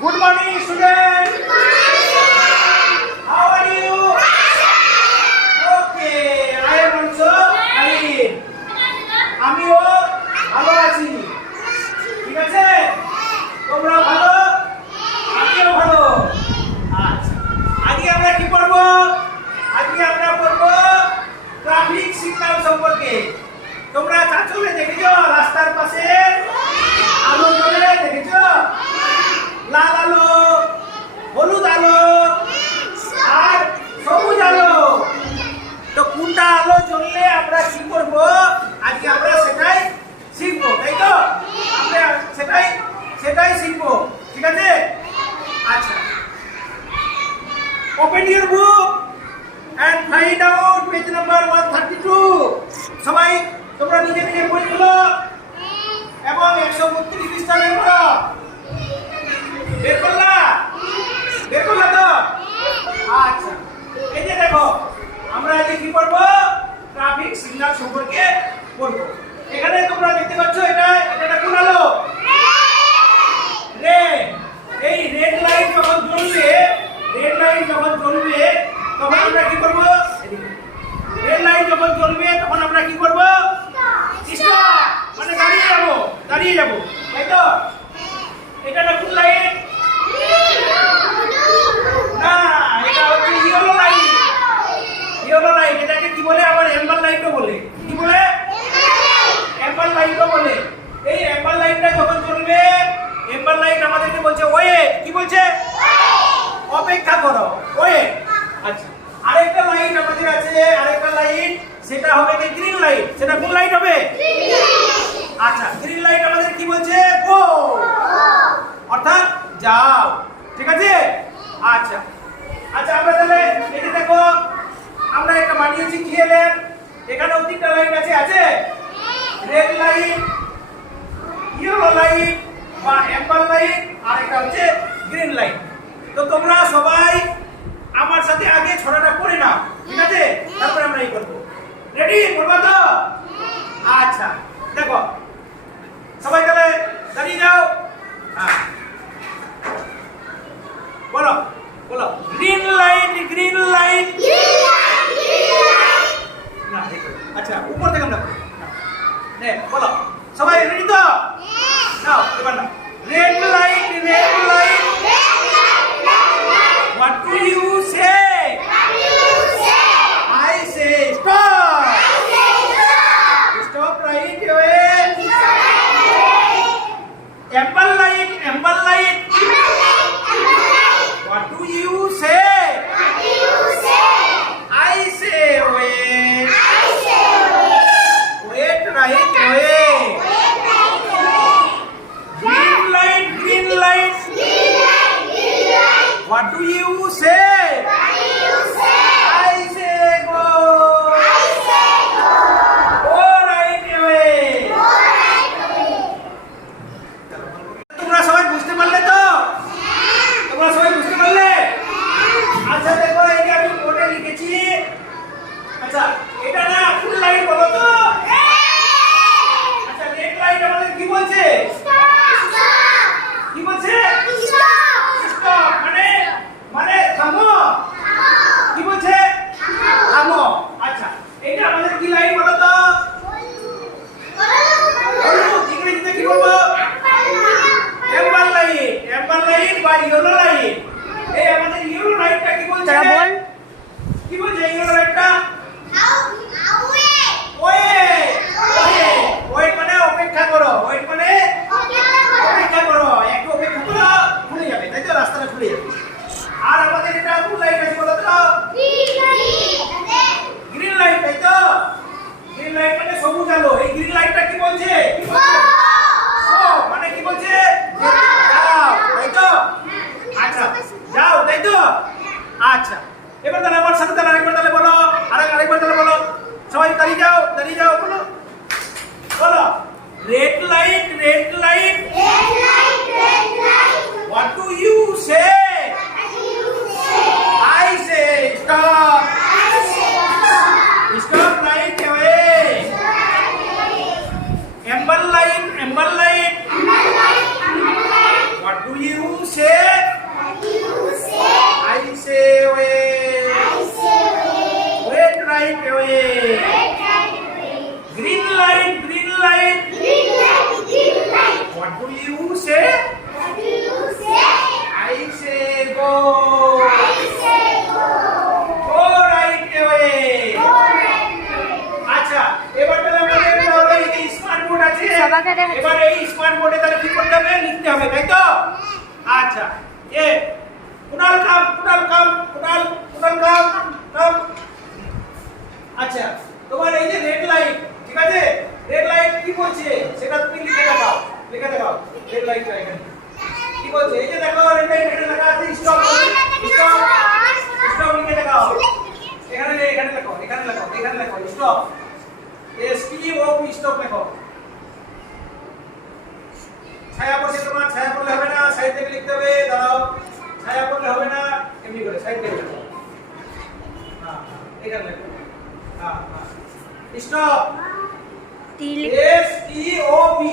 Good morning, students. How are you? Okay, I am also fine. আমিও ভালো আছি। ঠিক আছে? তোমরা ভালো? আমিও ভালো। আচ্ছা। আজকে আমরা কি পড়ব? আজকে আমরা পড়ব ট্রাফিক সিগন্যাল সম্পর্কে। তোমরা চাচলে দেখেছো রাস্তার পাশে আলো জ্বলে দেখেছো? লাল আলো, হলুদ আলো আর সবুজ আলো। তো কোনটা আলো জ্বললে আমরা কি করব? আজকে আমরা সেটাই শিখবো, তাই তো? আমরা সেটাই শিখবো, ঠিক আছে? আচ্ছা, open your book and find out page number 132. সবাই তোমরা নিজে নিজে বই খুলো এবং 132 পৃষ্ঠা বের করো। বের করলা তো? আচ্ছা, এই যে দেখো আমরা আজকে কি করব? ট্রাফিক সিগন্যাল সম্পর্কে পড়ব। এখানে তোমরা দেখতে পাচ্ছ এটা কোন আলো? রেড। এই রেড লাইট যখন জ্বলবে তখন আমরা কি করব? রেড লাইট যখন জ্বলবে তখন আমরা কি করব? স্টপ, মানে দাঁড়িয়ে যাব, তাই তো? এটা কোন লাইট? না, এটা হচ্ছে ইয়েলো লাইট। এটাকে কি বলে? আবার অ্যাম্বার লাইটও বলে। কি বলে? অ্যাম্বার লাইটও বলে। এই অ্যাম্বার লাইটটা যখন জ্বলবে, অ্যাম্বার লাইট আমাদেরকে বলছে ওয়েট। কি বলছে? অপেক্ষা করো, ওয়েট। আচ্ছা, আরেকটা লাইট আমাদের আছে, সেটা হবে কি? Green light. সেটা কোন লাইট হবে? আচ্ছা, গ্রিন লাইট আমাদের কি বলছে? গো, অর্থাৎ যাও, ঠিক আছে? আচ্ছা, আমরা তাহলে এই যে দেখো আমরা একটা বানিয়েছি কিএলএম। এখানেও তিনটা লাইট আছে রেড লাইট, ইয়েলো লাইট বা অ্যাম্বার লাইট, আর একটা হচ্ছে গ্রিন লাইট। তো তোমরা সবাই আমার সাথে আগে ছড়াটা পড়ে নাও, ঠিক আছে? তারপরে আমরা এই করব। রেডি? পড়বা তো? আচ্ছা, দেখো সবাই তাহলে দাঁড়িয়ে যাও। হ্যাঁ, বলো গ্রিন লাইট। না, আচ্ছা, উপর থেকে আমরা বলো সবাই। রেডি তো? নাও এবার নাও। Red light. What do you say? I say stop. Stop right away. Amber light. What do you say? I say wait. Wait right away. Green light. What do you say? I say go. Go right away. তোমরা সবাই বুঝতে পারলে তো? আচ্ছা, দেখো এটা আমি বোর্ডে লিখেছি। আচ্ছা, এটা না ফুল লাইট বলো তো? আচ্ছা, রেড লাইট আমাদের কি বলছে? কি বলছে? স্টপ, মানে থামো। কি বলছে? থামো। আচ্ছা, এটা আমাদের কি লাইট বলো তো? ইংরেজিতে কি বলবো? অ্যাম্বার লাইট বা ইয়েলো লাইট। এই আমাদের ইয়েলো লাইটটা কি বলছে? কি বলছে ইয়েলো লাইটটা? ওয়েট মানে অপেক্ষা করো। একটু অপেক্ষা করো, খুলে যাবে, তাই তো? রাস্তাটা খুলে যাবে। আর আমাদের এটা কোন লাইট আছে বলো তো? গ্রিন লাইট, তাই তো? গ্রিন লাইট মানে সবুজ আলো। এই গ্রিন লাইটটা কি বলছে? মানে কি বলছে? যাও, তাই তো? আচ্ছা, যাও, তাই তো? আচ্ছা, এবার তাহলে আমার সাথে আরেকবার বলো। আচ্ছা এ কুনাল কাম আচ্ছা তোমার এই যে রেড লাইট ঠিক আছে রেড লাইট কি বলছে সেটা তুমি লিখে দেখাও রেড লাইটটা এখানে কি বলছে এই যে দেখো রেড লাইট এখানে লেখা আছে স্টপ স্টপ লিখে দেখাও এখানে লেখো stop S T O P stop লেখো ছায়া পড়ছে তোমার ছায়া পড়লে হবে না সাইড থেকে লিখতে হবে দাঁড়াও ছায়া পড়লে হবে না এমনি করে সাইড থেকে লেখো হ্যাঁ এখানে লেখো হ্যাঁ stop S T O P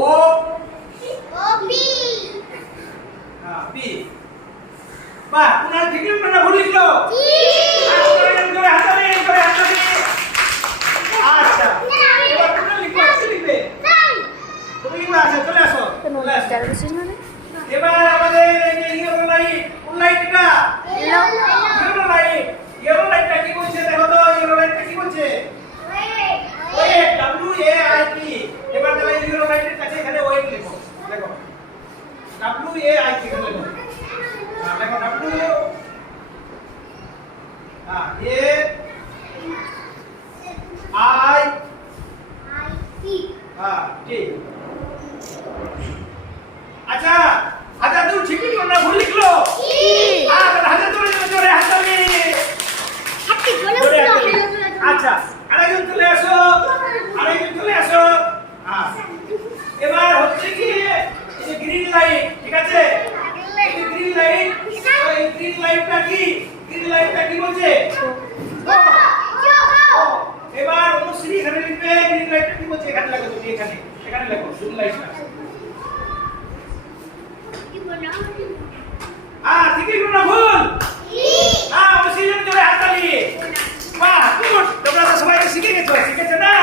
O P বাহ পুনর ঠিক লিখলো না ভুল লিখলো আচ্ছা এবার পুনর লিখবে কি লিখবে তুমি লিখবে আচ্ছা চলে আসো এবার আমাদের এই যে ইয়েলো লাইট কোন লাইটটা ইয়েলো লাইটটা কি বলছে দেখো তো ইয়েলো লাইটটা কি বলছে wait W A I T এবার তাহলে ইয়েলো লাইটের কাছে এখানে ওয়েট লিখো দেখো ডব্লিউ এ আই টি লিখো দেখো ডব্লিউ এ আই টি ঠিক আচ্ছা হাজার দূর ঠিক লিখলো না ভুল লিখলো হাজার দূর জোরে হাততালি আচ্ছা আরেকজন চলে আসো এবার হচ্ছে কি এই যে গ্রিন লাইট ঠিক আছে এই যে গ্রিন লাইট এই গ্রিন লাইটটা কি বলছে এবার অনুশ্রী এখানে লিখবে গ্রিন লাইটটা কি বলছে এখানে লেখো তুমি এখানে লেখো গ্রিন লাইটটা ঠিক লিখলো না ভুল অনুশ্রী জোরে হাততালি বাহ গুড তোমরা তো সবাই শিখেছো না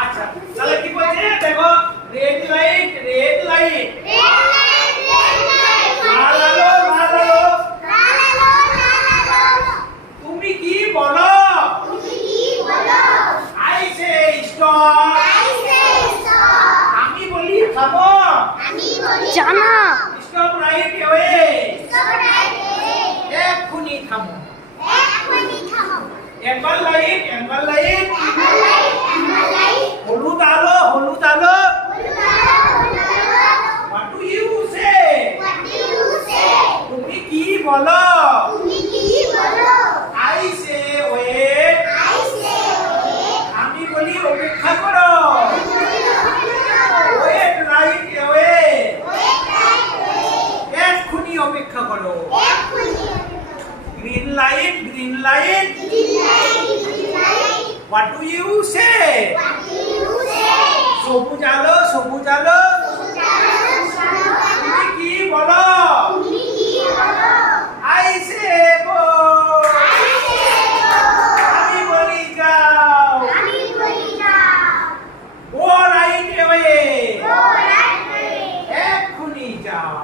আচ্ছা তাহলে কি বলছে দেখো রেড লাইট লাল আলো তুমি কি বলো আই সে স্টপ আমি বলি থামো জানা স্টপ রাইট অ্যাওয়ে এক্ষুনি থামো এম্বার লাইট হলুদ আলো What do you say? তুমি কি বলো I say wait আমি বলি অপেক্ষা করো wait right away এক্ষুনি অপেক্ষা করো green light What do you say? সবুজ আলো তুমি কি বলো I say go আমি বলি যাও go right away এক্ষুনি যাও